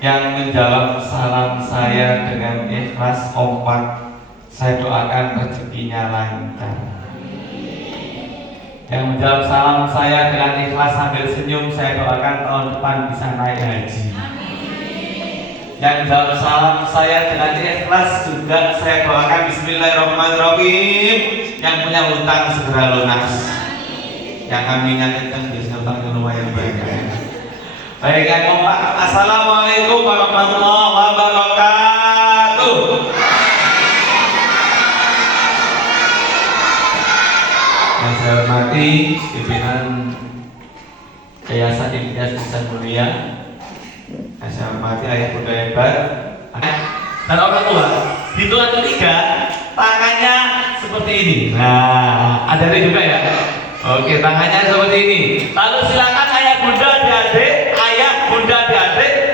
Yang menjawab salam saya dengan ikhlas kompak, saya doakan rezekinya lancar. Yang menjawab salam saya dengan ikhlas sambil senyum, saya doakan tahun depan bisa naik haji. Yang menjawab salam saya dengan ikhlas juga saya doakan bismillahirrahmanirrahim, yang punya hutang segera lunas. Yang aminnya kenceng bisa utangnya lumayan banyak. Baik, yang kompak, assalamualaikum warahmatullahi wabarakatuh. Yang saya hormati pimpinan Yayasan Ilyas Ihsan Mulia, yang saya hormati ayah bunda hebat dan orang tua. Hitungan ketiga, tangannya seperti ini. Nah, ada juga ya. Oke, tangannya seperti ini. Lalu silakan ayah bunda adik-adik,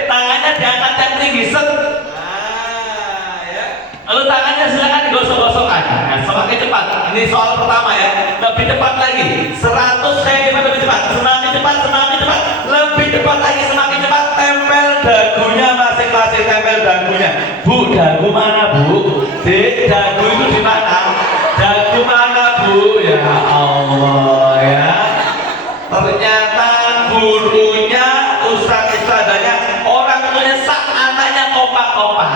tangannya diangkat yang tinggi, set. Nah, ya. Lalu tangannya silakan digosok-gosokkan. Nah, semakin cepat. Ini soal pertama ya. Lebih cepat lagi. 100 kali lebih cepat. Semakin cepat, lebih cepat lagi, semakin cepat. Tempel dagunya masing-masing, tempel dagunya. Bu, dagu mana bu? Dek, dagu itu di mana? Dagu mana bu? Ya Allah ya. Ternyata gurunya, ustadz-ustadzanya, orang tuanya sak anaknya kompak-kompak.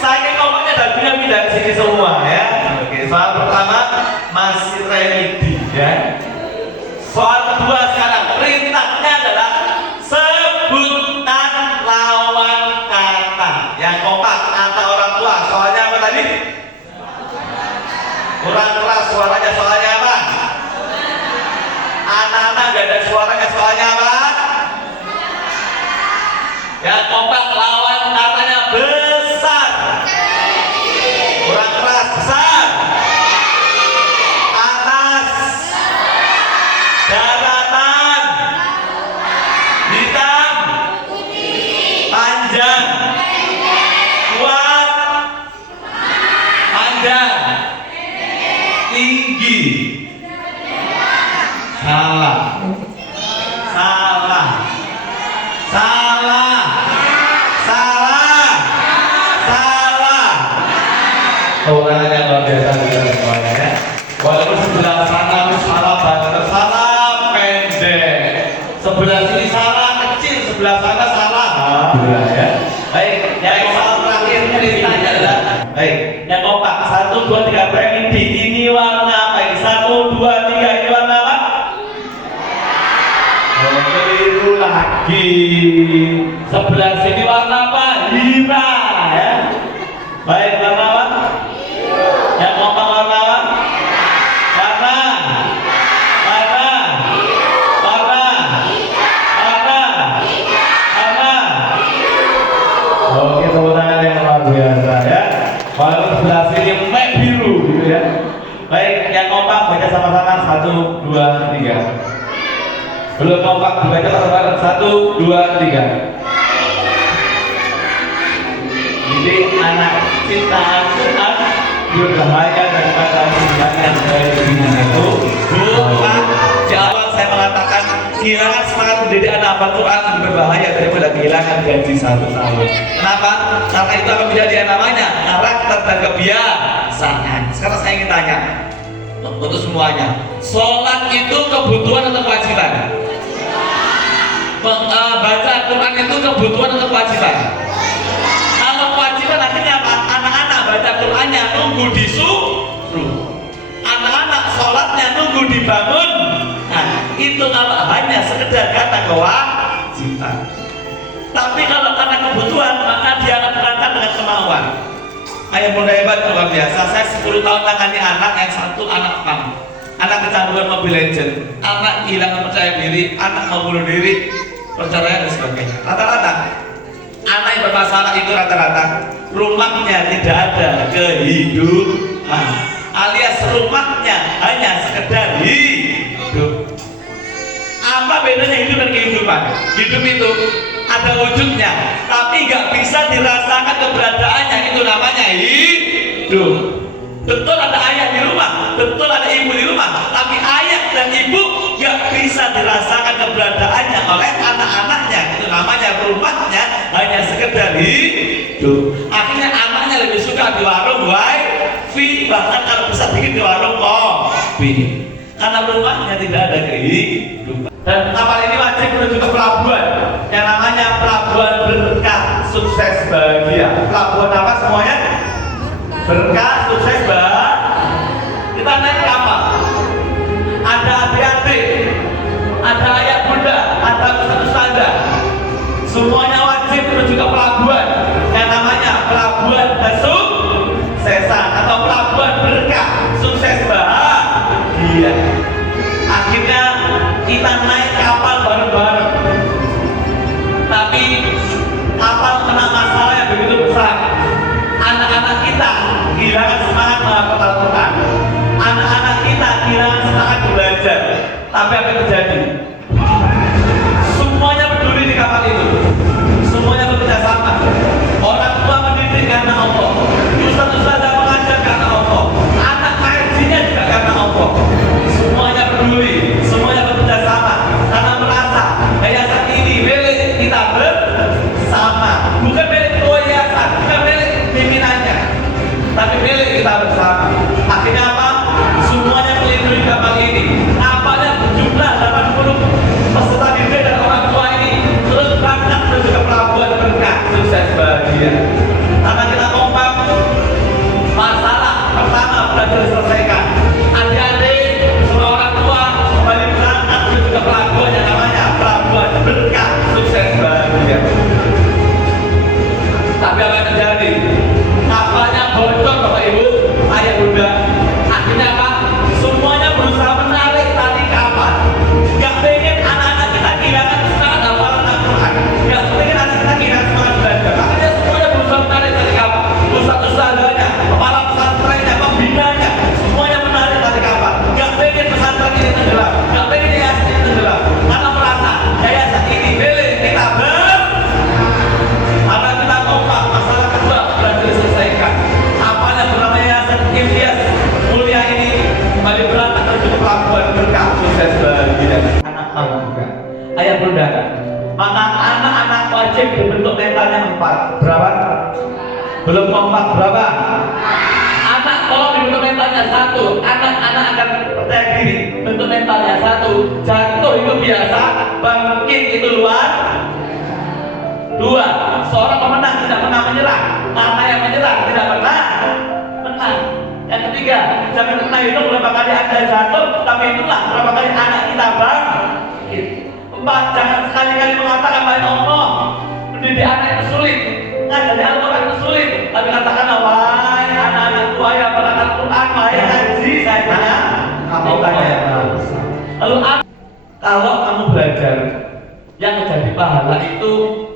Saking kompaknya dagunya pindah ke sini semua ya. Oke, soal pertama masih remedi ya. Soal kedua sekarang, perintahnya adalah sebutkan lawan kata. Yang kompak kata orang tua. Soalnya apa tadi? Kurang keras suaranya. Soalnya apa? Anak-anak gak ada suaranya. Soalnya apa? Yang kompak lawan katanya besar. Kurang keras, besar. Atas. Daratan. Hitam. Panjang. Kuat. Panjang. Tinggi. Salah. Orangnya luar biasa kita semuanya ya. Walaupun sebelah sana salah banget, salah pendek. Sebelah sini salah kecil, sebelah sana salah. Ya. Baik, yang salah terakhir ceritanya adalah baik, yang kompak 1, 2, 3 remedi. Ini warna apa ini? 1, 2, 3 ini warna apa? Itu lagi. Sebelah sini warna apa? Lima ya. Baik, warna apa? Yang kompak warna apa? Oke, tepuk tangan yang luar biasa ya. Walaupun sebelah sini mek biru gitu ya. Baik, yang kompak baca sama-sama 1, 2, 3. Belum kompak dibaca sama-sama 1, 2, 3. Jadi anak ciptaan Tuhan berbahaya daripada hubungan dari hubungan itu. Bukan di awal saya mengatakan kehilangan semangat mendidik anak Al-Quran lebih berbahaya daripada kehilangan gaji 1 tahun. Kenapa? Karena itu akan menjadi yang namanya karakter dan kebiasaan. Sekarang saya ingin tanya untuk semuanya, sholat itu kebutuhan atau kewajiban? Baca Al-Quran itu kebutuhan atau kewajiban? Kalau kewajiban artinya apa? Anak-anak baca Qurannya nunggu disuruh, anak-anak sholatnya nunggu dibangun. Nah, itu kalau hanya sekedar kata kewajiban. Tapi kalau karena kebutuhan, maka dia akan berangkat dengan kemauan. Ayah bunda hebat luar biasa. Saya 10 tahun tangani anak, yang satu anak pang, anak kecanduan Mobile Legend, anak hilang percaya diri, anak mau bunuh diri, perceraian dan sebagainya. Rata-rata anak yang bermasalah itu rata-rata rumahnya tidak ada kehidupan, alias rumahnya hanya sekedar hidup. Apa bedanya hidup dan kehidupan? Hidup itu ada wujudnya, tapi nggak bisa dirasakan keberadaannya, itu namanya hidup. Betul ada ayah di rumah, betul ada ibu di rumah, tapi ayah dan ibu nggak bisa dirasakan keberadaannya oleh anak-anaknya, itu namanya rumahnya hanya sekedar hidup. Akhirnya anaknya lebih suka di warung wifi, bahkan kalau bisa bikin di warung kopi, karena rumahnya tidak ada kehidupan. Dan kapal ini wajib menuju ke pelabuhan yang namanya pelabuhan berkah, sukses, bahagia. Pelabuhan apa semuanya? Berkah, sukses, bahagia. Kita naik kapal, ada adik-adik, ada ayah bunda, ada ustaz-ustazah, semuanya wajib menuju ke pelabuhan yang namanya pelabuhan kesuksesan atau pelabuhan berkah, sukses, bahagia. Akhirnya kita naik kapal bareng-bareng, tapi kapal kena masalah yang begitu besar. Anak-anak kita kehilangan semangat menghafal Al-Quran, anak-anak kita kehilangan semangat belajar. Tapi apa yang terjadi? Semuanya peduli di kapal itu, semuanya bekerja sama. Orang tua mendidik karena Allah, ustaz-ustazah mengajar karena Allah, anak ngajinya juga karena Allah. Semuanya peduli, semuanya bekerja sama karena merasa yayasan ini milik kita bersama, bukan milik yayasan, bukan milik pimpinannya, tapi milik kita bersama. Akhirnya apa? Semuanya melindungi kapal ini. Kapalnya berjumlah 80 peserta didik dan orang tua ini terus berangkat menuju ke pelabuhan berkah, sukses, bahagia. Karena kita kompak, masalah pertama berhasil diselesaikan. Adik-adik, semua orang tua kembali berangkat menuju ke pelabuhan yang namanya pelabuhan berkah, sukses, bahagia. Tapi apa yang terjadi? Kapalnya bocor, Bapak Ibu, ayah bunda. Akhirnya apa? Semuanya berusaha menarik tali kapal. Gak pengen anak-anak kita kehilangan semangat hafalan Al-Quran, gak pengen anak kita kehilangan semangat belajar. Akhirnya semuanya berusaha menarik tali kapal. Ustaz-ustazahnya, kepala pesantrennya, pembinanya, semuanya menarik tali kapal. Gak pengen pesantren ini tenggelam, gak pengen yayasan ini tenggelam, karena merasa yayasan ini milik kita karena kita kompak. Masalah kedua berhasil diselesaikan. Kapalnya bernama Yayasan Ilyas Mulia ini kembali berangkat menuju ke pelabuhan berkah, sukses, bahagia. Anak mau juga, ayah bunda, anak-anak wajib dibentuk mentalnya 4. Berapa? Belum 4, berapa? Anak kalau dibentuk mentalnya 1, anak-anak akan percaya diri. Bentuk mentalnya 1, jatuh itu biasa, bangkit itu luar. 2, seorang pemenang tidak pernah menyerah, karena yang menyerah tidak pernah menang. Yang ketiga, jangan pernah hitung berapa kali Anda jatuh, tapi itulah berapa kali anak kita bangkit. 4, jangan sekali-kali mengatakan lain Allah, mendidik anak itu sulit, ngajari Al-Quran itu sulit, tapi katakan wahai anak-anak tua yang belajar Al-Quran, wahai ngaji, saya tanya, kamu tanya yang besar. Lalu kalau kamu belajar, yang menjadi pahala itu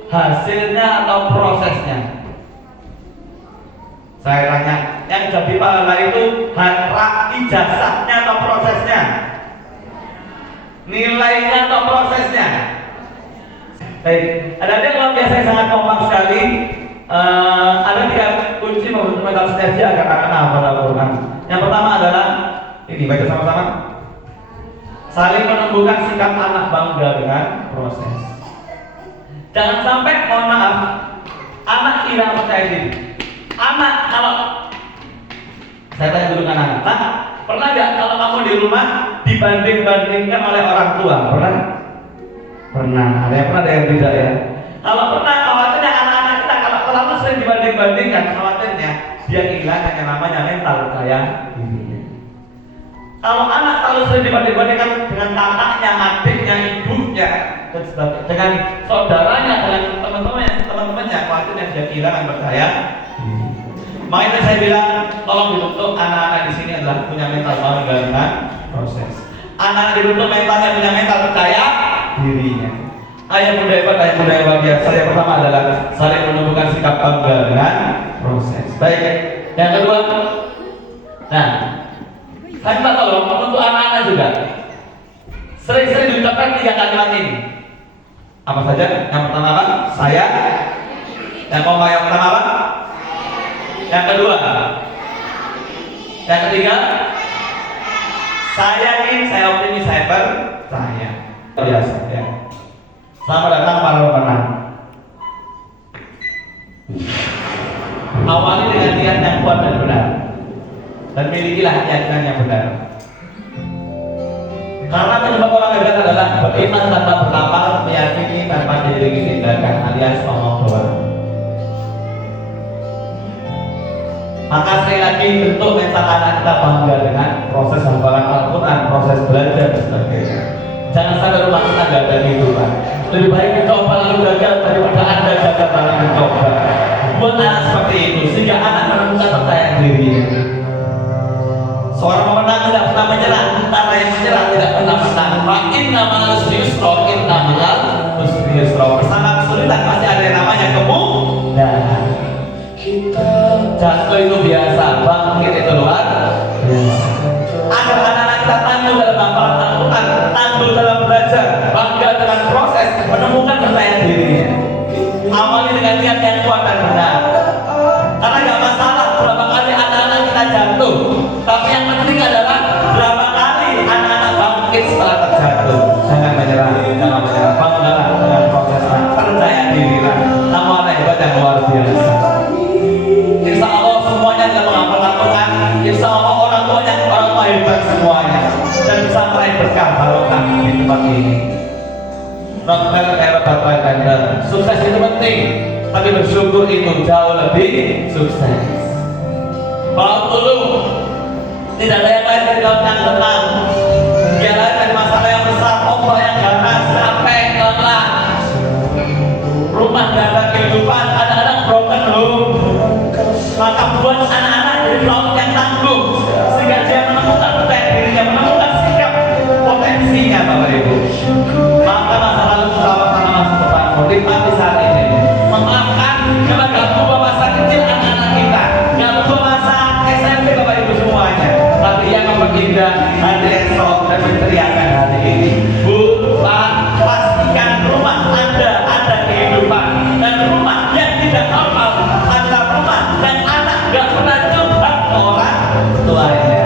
hasilnya atau prosesnya? Saya tanya, yang jadi pahala itu ijazahnya atau prosesnya? Nilainya atau prosesnya? Baik, ada yang luar biasa yang sangat kompak sekali. Ada 3 kunci membentuk mental sinergi agar akan hafal Al-Quran. Yang pertama adalah ini, baca sama-sama. Saling menumbuhkan sikap anak bangga dengan proses. Jangan sampai, mohon maaf, anak tidak percaya diri. Anak, kalau saya tanya dulu kan anak, pernah nggak kalau kamu di rumah dibanding-bandingkan oleh orang tua? Pernah? Pernah. Ada yang pernah, ada yang tidak ya? Kalau pernah, khawatirnya anak-anak kita kalau terlalu sering dibanding-bandingkan, khawatirnya dia kehilangan yang namanya mental percaya diri. Kalau anak terlalu sering dibanding-bandingkan dengan kakaknya, adiknya, ibunya, dan sebagainya, dengan saudaranya, dengan teman-temannya, khawatirnya dia kehilangan percaya. Makanya saya bilang, tolong dibentuk anak-anak di sini adalah punya mental bangga dengan proses. Anak dibentuk mentalnya punya mental percaya dirinya. Ayah bunda hebat, ayah bunda yang biasa. Yang pertama adalah saling menumbuhkan sikap bangga dengan proses. Baik. Yang kedua, nah, saya minta tolong untuk anak-anak juga sering-sering diucapkan 3 kalimat ini. Apa saja? Yang pertama apa? Saya. Yang pertama apa? Yang kedua, yang ketiga, saya yakin, saya optimis, saya percaya. Biasa ya. Selamat datang para pemenang. keyakinan yang benar. Karena penyebab orang gagal adalah beriman tanpa beramal, meyakini tanpa diiringi tindakan, alias omong doang. Maka sekali lagi bentuk mental anak kita bangga dengan proses hafalan Al-Quran, proses belajar dan sebagainya. Jangan sampai rumah kita gak ada kehidupan. Lebih baik mencoba lalu gagal daripada Anda gagal lalu mencoba. Buat anak seperti itu sehingga anak menemukan percaya dirinya. Seorang pemenang tidak pernah menyerah, antara yang menyerah tidak pernah menang. Makin nama yusra, nama yusra. Bersama kesulitan pasti ada yang namanya kemudahan. Kita jatuh itu biasa, bangkit itu luar biasa. Agar anak-anak kita tangguh dalam hafalan Al-Quran, tangguh dalam belajar, bangga dengan proses, menemukan percaya dirinya. Amali dengan niat yang kuat dan benar. Karena gak masalah berapa kali anak-anak kita jatuh, tapi yang penting adalah berapa kali anak-anak bangkit setelah terjatuh. Jangan menyerah, banggalah dengan prosesnya, percaya dirilah. Nama hebat yang luar biasa. Insya Allah semuanya tidak menghafal Al-Quran. Insya Allah orang tua hebat semuanya dan bisa meraih berkah barokah di tempat ini. Rabbana hebat Anda. Sukses itu penting, tapi bersyukur itu jauh lebih sukses. Kalau dulu tidak ada yang lain dari dalam yang tenang, dia lain dari masalah yang besar, ombak yang ganas, sampai lelah. Rumah tidak ada kehidupan, anak-anak broken home. Maka buat anak-anak jadi pelaut yang tangguh sehingga dia menemukan percaya dirinya, menemukan sikap potensinya, Bapak Ibu. Maka masa lalu terawakan masa depan nikmati saat ini. Memaafkan karena gak berubah masa kecil anak-anak kita, gak berubah masa SMP Bapak Ibu semuanya, tapi yang memperindah hati esok dan menteriakan hati ini. Bu, Pak, pastikan rumah Anda ada kehidupan, dan rumah yang tidak normal adalah rumah dan anak gak pernah coba ke orang tuanya.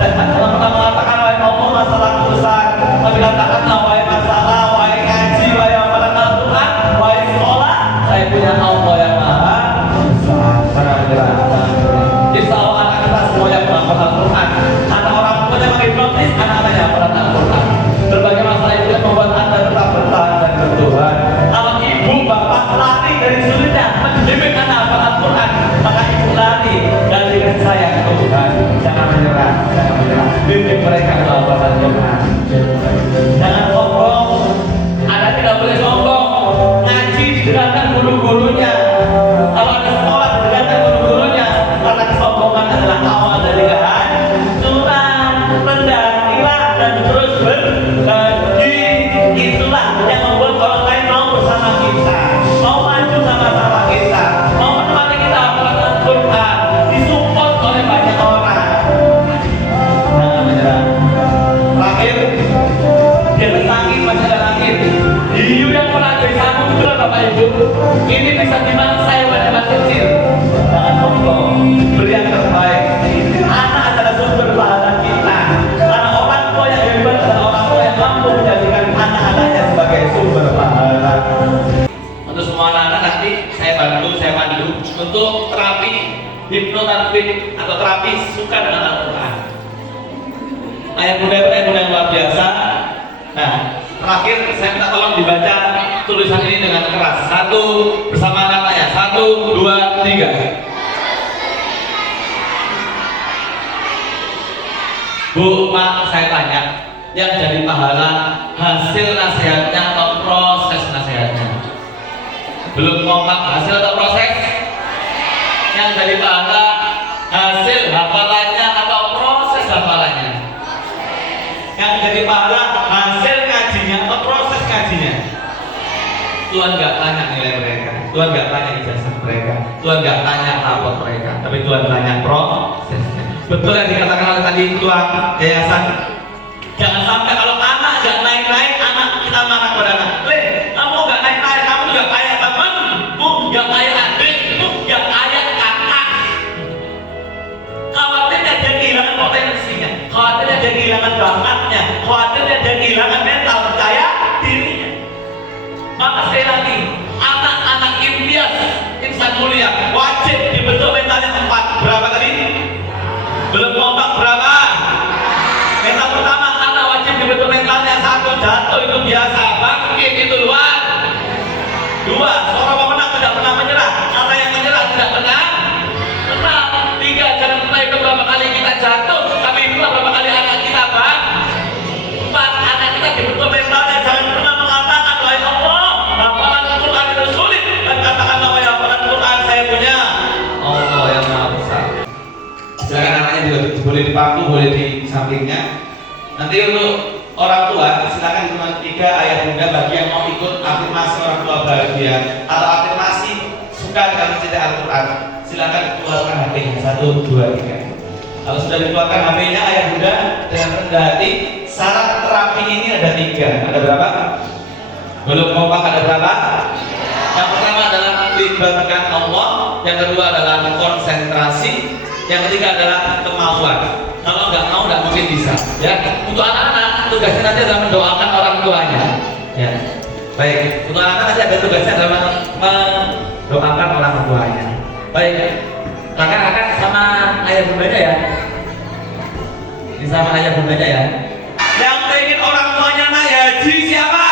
Dan kalau pernah mengatakan wahai ngomong masalah besar, tapi katakanlah wahai masalah, wahai ngaji, wahai amalan Al-Quran, wahai sekolah, saya punya Allah yang maha besar. Insya Allah anak kita semuanya menghafal Al-Quran. Anak orang tuanya menghipnotis anak-anaknya amalan Al-Quran. Berbagai masalah itu yang membuat Anda tetap bertahan dan bertuhan. Kalau ibu bapak lari dari sulitnya mendidik anak hafal Al-Quran, maka ibu lari dari kasih sayang Tuhan. Jangan menyerah, jangan menyerah. Bimbing mereka hafal Al-Quran. Jangan sombong. Anda tidak boleh sombong. Ngaji didengarkan guru-gurunya. Kalau ada sekolah didengarkan guru-gurunya. Karena kesombongan adalah awal dari kehancuran, rendah hilang dan terus berbagi. Itulah yang membuat orang lain mau bersama kita, mau maju sama-sama kita, mau menemani kita hafalan Al-Quran, disupport oleh banyak orang. Jangan menyerah. Terakhir, di atas langit masih ada langit. Hiu yang pernah jadi satu betul Bapak Ibu. Ini bisa dimana saya pada kecil. Jangan sombong, beri yang terbaik. Anak adalah sumber pahala kita. Karena orang tua yang hebat adalah orang tua yang mampu menjadikan anak-anaknya sebagai sumber pahala. Untuk semua anak-anak nanti saya pandu untuk terapi hipnoterapi atau terapi suka dengan Al-Quran. Ayat muda yang luar biasa. Nah, terakhir saya minta tolong dibaca tulisan ini dengan keras. Satu bersama anak-anaknya. 1, 2, 3. Bu, Pak, saya tanya, yang jadi pahala hasil nasihatnya atau proses nasihatnya? Belum ngomong hasil atau proses? Yang jadi pahala hasil hafalannya atau proses hafalannya? Yang jadi pahala hasil kajinya atau proses kajinya? Tuhan gak tanya nilai mereka, Tuhan gak tanya ijazah mereka, Tuhan gak tanya rapot mereka, tapi Tuhan tanya prosesnya. Betul yang dikatakan oleh tadi Tuhan yayasan. Jangan sampai kalau anak gak naik-naik, anak kita marah kepada anak. Kamu gak naik-naik, kamu juga kayak temanmu, gak kayak adikmu, gak kayak kakak. Khawatirnya dia kehilangan potensinya, khawatirnya dia kehilangan bakatnya, khawatirnya dia kehilangan mental percaya dirinya. Maka sekali lagi, anak-anak imtiaz, insan mulia, wajib dibentuk mentalnya 4. Berapa tadi? Belum kompak berapa? Mental pertama, anak wajib dibentuk mentalnya. Satu, jatuh itu biasa, bangkit itu luar. Dua, seorang pemenang tidak pernah menyerah. Orang yang menyerah tidak pernah menang. Tiga, jangan pernah itu berapa kali kita jatuh, tapi itulah berapa kali anak kita bang. Empat, anak kita dibentuk mentalnya. Jangan pernah mengatakan, wahai Allah, hafalan Quran itu sulit. Dan katakanlah, wahai hafalan Quran saya punya Allah yang Maha Besar. Silakan anaknya juga boleh di pangku, boleh di sampingnya. Nanti untuk orang tua, silakan cuma 3 ayat bunda bagi yang mau ikut afirmasi orang tua bahagia atau afirmasi suka dengan mencintai Al-Quran. Silakan keluarkan HP-nya 1, 2, 3. Kalau sudah dikeluarkan HP-nya ayah bunda dengan rendah hati. Syarat terapi ini ada 3. Ada berapa? Belum kompak ada berapa? Yang pertama adalah libatkan Allah, yang kedua adalah konsentrasi, yang ketiga adalah kemauan. Kalau nggak mau nggak mungkin bisa. Ya, untuk anak-anak tugasnya nanti adalah mendoakan orang tuanya. Ya, baik. Untuk anak-anak nanti ada tugasnya adalah mendoakan orang tuanya. Baik, kakak sama ayah bundanya ya. Ini sama ayah bundanya ya. Yang pengen orang tuanya naik haji siapa?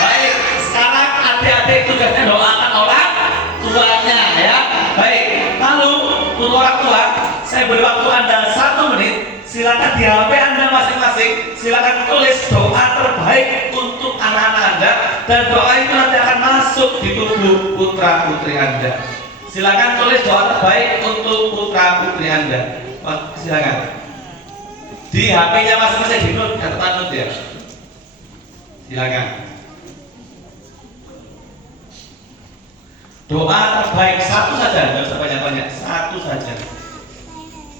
Baik, sekarang adik-adik tugasnya doakan orang tuanya ya. Baik, lalu untuk orang tua, saya beri waktu Anda 1 menit. Silakan di HP Anda masing-masing, silakan tulis doa terbaik untuk anak-anak Anda, dan doa itu nanti akan masuk di tubuh putra putri Anda. Silakan tulis doa terbaik untuk putra putri Anda. Silakan di HP-nya masing-masing, di note, catatan note ya. Silakan. Doa terbaik 1 saja, nggak usah banyak-banyak, 1 saja.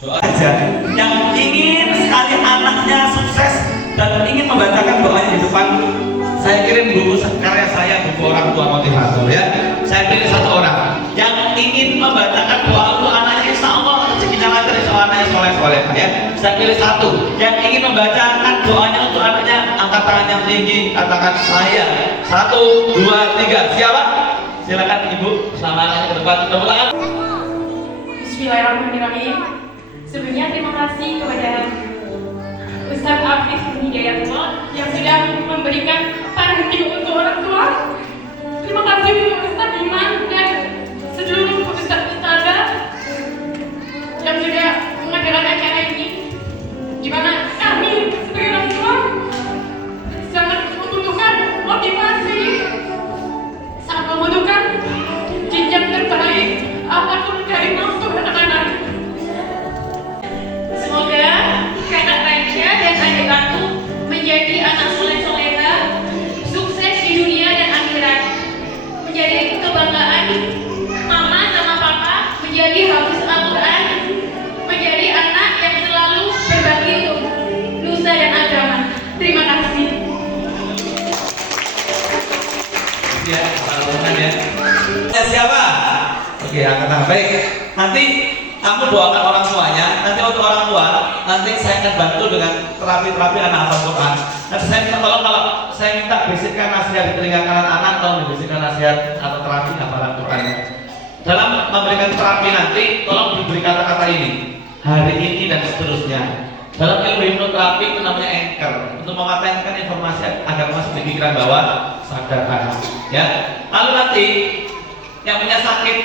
Doa saja yang ingin sekali anaknya sukses dan ingin membacakan doanya di depan. Saya kirim buku karya saya, buku orang tua motivator ya. Saya pilih 1 orang yang ingin membacakan doa untuk anaknya, insya Allah rezekinya lancar, insya Allah anaknya soleh-soleh ya. Saya pilih 1 yang ingin membacakan doanya untuk anaknya. Angkat tangan yang tinggi, katakan saya. 1, 2, 3. Siapa? Silakan ibu, selama anaknya ke depan. Tepuk tangan. Bismillahirrahmanirrahim. Sebelumnya terima kasih kepada Ustadz Afif Hidayatullah yang sudah memberikan parenting untuk orang tua. Terima kasih untuk Ustadz Iman dan seluruh ustadz-ustadzah yang sudah mengadakan acara ini, di mana kami sebagai orang tua sangat membutuhkan motivasi, sangat membutuhkan jenjang terbaik akhlakul karimah untuk anak-anak. Semoga kakak Raja dan adik Batu menjadi anak soleh-soleha, sukses di dunia dan akhirat, menjadi kebanggaan mama sama papa, menjadi hafiz Al-Quran, menjadi anak yang selalu berbagi untuk nusa dan agama. Terima kasih. Ya, ya siapa? Oke, angkat tangan. Baik, nanti kamu doakan orang tuanya. Nanti untuk orang tua, nanti saya akan bantu dengan terapi-terapi anak hafal Quran. Nanti saya minta tolong, kalau saya minta bisikkan nasihat di telinga kanan anak, atau dibisikkan nasihat atau terapi hafalan Quran. Dalam memberikan terapi nanti, tolong diberi kata-kata ini, hari ini dan seterusnya. Dalam ilmu hipnoterapi itu namanya anchor, untuk mematengkan informasi agar masuk di pikiran bawah sadar anak. Ya, lalu nanti yang punya sakit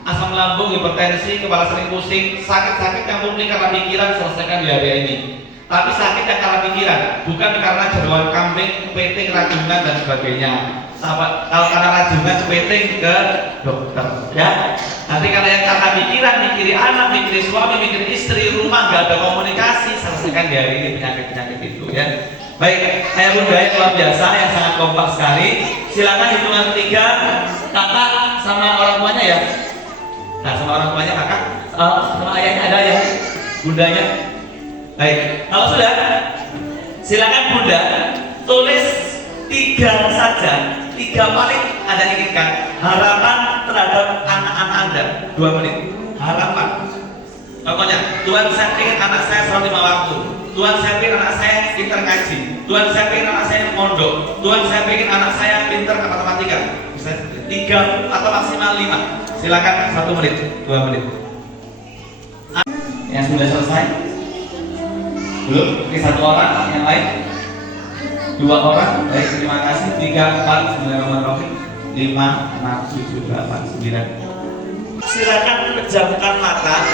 asam lambung, hipertensi, kepala sering pusing, sakit-sakit yang murni karena pikiran, selesaikan di hari ini. Tapi sakit yang karena pikiran, bukan karena jeroan kambing, kepiting, rajungan dan sebagainya. Kalau karena rajungan, kepiting, ke dokter. Ya, nanti kalau yang karena pikiran, mikiri anak, mikiri suami, mikiri istri, rumah, nggak ada komunikasi, selesaikan di hari ini penyakit-penyakit itu. Ya. Baik, ayah bunda yang luar biasa, yang sangat kompak sekali. Silakan hitungan 3, kakak sama orang tuanya ya. Nah, sama orang tuanya kakak, sama ayahnya ada ya, bundanya. Baik, kalau sudah, silakan bunda tulis 3 saja, 3 paling Anda inginkan harapan terhadap anak-anak Anda. 2 menit. Harapan. Pokoknya, Tuhan saya ingin anak saya sholat 5 waktu. Tuhan saya ingin anak saya pintar ngaji. Tuhan saya ingin anak saya mondok. Tuhan saya ingin anak saya pintar matematika. Bisa 3 atau maksimal 5. Silakan 1 menit, 2 menit. Yang sudah selesai? Belum? Oke, satu orang. Yang lain? Dua orang. Baik, terima kasih. 3, 4, 9, 5, 6, 7, 8, 9. Silakan pejamkan mata.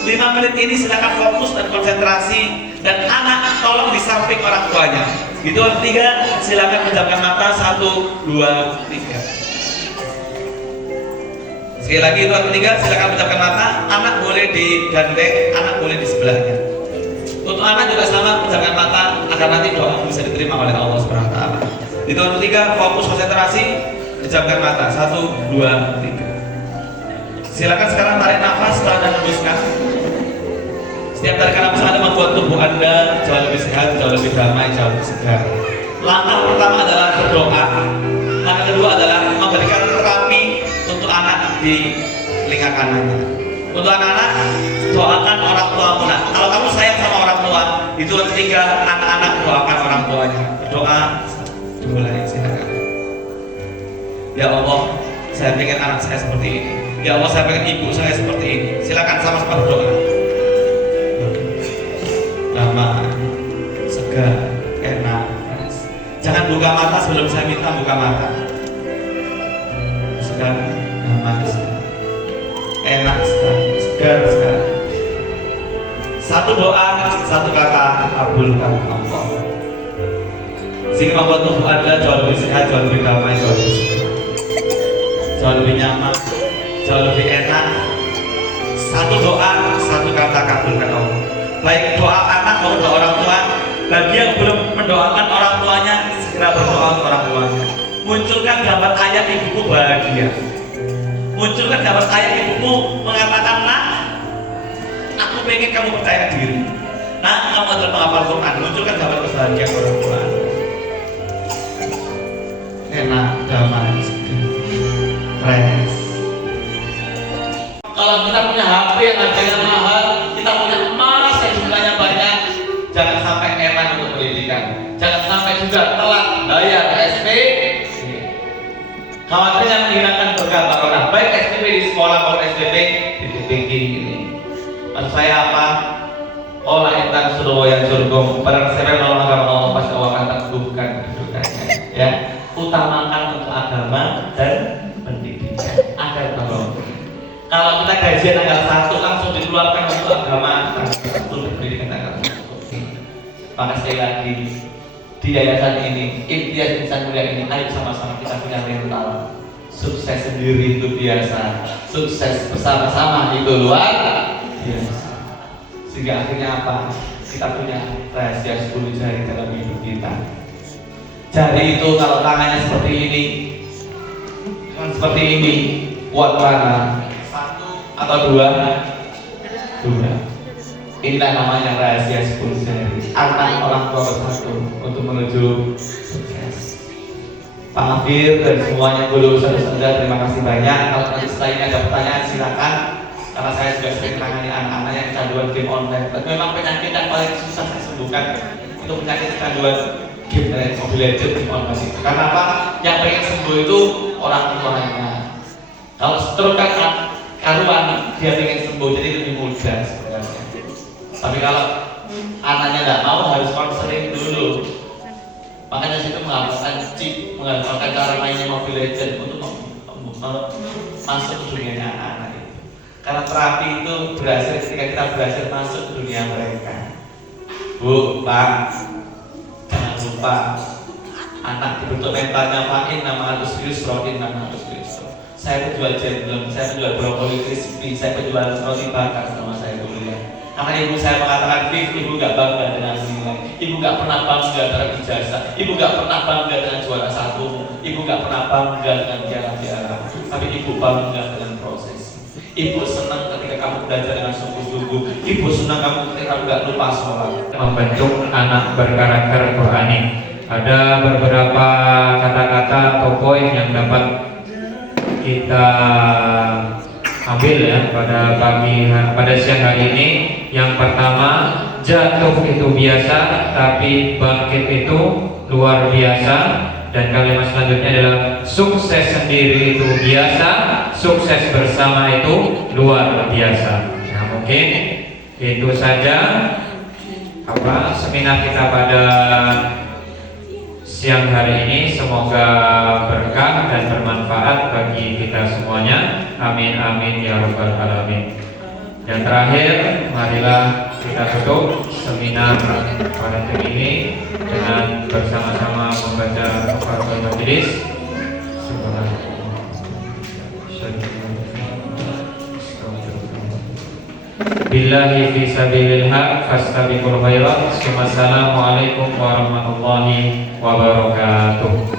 5 menit ini silakan fokus dan konsentrasi, dan anak tolong di samping orang tuanya. Gitu, yang ketiga silakan pejamkan mata. 1, 2, 3. Sekali lagi itu yang ketiga, silakan pejamkan mata. Anak boleh digandeng, anak boleh di sebelahnya. Untuk anak juga sama, pejamkan mata agar nanti doa bisa diterima oleh Allah Subhanahu wa taala. Itu yang ketiga, fokus konsentrasi, pejamkan mata. 1, 2, 3. Silakan sekarang tarik nafas dan hembuskan. Setiap tarikan nafas Anda membuat tubuh Anda jauh lebih sehat, jauh lebih damai, jauh lebih segar. Langkah pertama adalah berdoa. Langkah kedua adalah memberikan terapi untuk anak di telinga kanannya. Untuk anak-anak, doakan orang tuamu. Nah, kalau kamu sayang sama orang tua, itu yang ketiga, anak-anak doakan orang tuanya. Berdoa dimulai, silakan. Ya Allah, saya pengen anak saya seperti ini. Ya Allah, saya pengen ibu saya seperti ini. Silakan sama-sama berdoa. Damai, segar, enak. Jangan buka mata sebelum saya minta buka mata. Segar, damai, segar, enak sekali, segar sekali. Satu doa, satu kata, kabulkan Allah. Sehingga membuat tubuh Anda jauh lebih sehat, jauh lebih damai, jauh lebih segar, jauh lebih nyaman, jauh lebih enak. Satu doa, satu kata, kabulkan Allah. Baik doa anak maupun doa orang tua. Bagi yang belum mendoakan orang tuanya, segera berdoa untuk orang tuanya. Munculkan gambar ayah ibuku bahagia. Munculkan gambar ayah ibumu mengatakan, nak, aku pengen kamu percaya diri. Nak, kamu adalah penghafal Quran. Munculkan gambar kebahagiaan orang tua. Enak, damai, fresh. Kalau kita punya HP yang harganya mahal, kita punya emas yang jumlahnya banyak, jangan sampai eman untuk pendidikan. Jangan sampai juga telat bayar SP. Khawatirnya menghilangkan berkah barokah, baik SPP di sekolah maupun SPP di TPK ini. Maksud saya apa? Allah intan suruh yang surgum. Barang siapa yang menolong agama Allah, pasti Allah akan teguhkan kedudukannya. Ya, utamakan untuk agama dan pendidikan agar barokah. Kalau kita gajian tanggal 1 langsung dikeluarkan untuk agama, untuk pendidikan tanggal 1. Maka sekali lagi di yayasan ini, Imtiaz Insan Mulia ini, ayo sama-sama kita punya mental. Sukses sendiri itu biasa, sukses bersama-sama itu luar biasa. Sehingga akhirnya apa? Kita punya rahasia 10 jari dalam hidup kita. Jari itu kalau tangannya seperti ini, kuat mana? 1 atau 2? 2. Inilah namanya rahasia 10 jari. Anak orang tua bersatu untuk menuju sukses. Pak Hafir dan semuanya guru Ustaz-Ustazah, terima kasih banyak. Kalau nanti setelah ini ada pertanyaan silakan. Karena saya juga sering menangani anak-anak yang kecanduan game online. Dan memang penyakit yang paling susah saya sembuhkan itu penyakit kecanduan game Mobile Legends game online. Karena apa? Yang pengen sembuh itu orang tuanya. Kalau stroke kan karuan, dia pengen sembuh, jadi lebih mudah sebenarnya. Tapi kalau anaknya nggak mau, harus konseling dulu. Makanya situ menghafalkan chip, menghafalkan cara mainnya Mobile Legends untuk masuk ke dunia anak itu. Karena terapi itu berhasil ketika kita berhasil masuk ke dunia mereka. Bu, Pak, jangan lupa anak dibentuk mentalnya Fakin nama harus Yusro, nama harus Yusro. Saya penjual jemblem, saya penjual brokoli crispy, saya penjual roti bakar sama saya dulu ya. Karena ibu saya mengatakan, Viv, ibu gak bangga dengan nilai, ibu gak pernah bangga dengan ijazah, ibu gak pernah bangga dengan juara 1, ibu gak pernah bangga dengan piala-piala, tapi ibu bangga dengan proses. Ibu senang ketika kamu belajar dengan sungguh-sungguh, ibu senang kamu ketika kamu gak lupa sholat. Membentuk anak berkarakter Qurani. Ada beberapa kata-kata atau poin yang dapat kita ambil ya pada siang hari ini. Yang pertama, jatuh itu biasa, tapi bangkit itu luar biasa. Dan kalimat selanjutnya adalah sukses sendiri itu biasa, sukses bersama itu luar biasa. Nah, mungkin Itu saja seminar kita pada siang hari ini. Semoga berkah dan bermanfaat bagi kita semuanya. Amin amin ya rabbal alamin. Yang terakhir, marilah kita tutup seminar pada hari ini dengan bersama-sama membaca kafaratul majelis. Billahi fi sabilil haq fastabiqul khairat. Wassalamualaikum warahmatullahi wabarakatuh.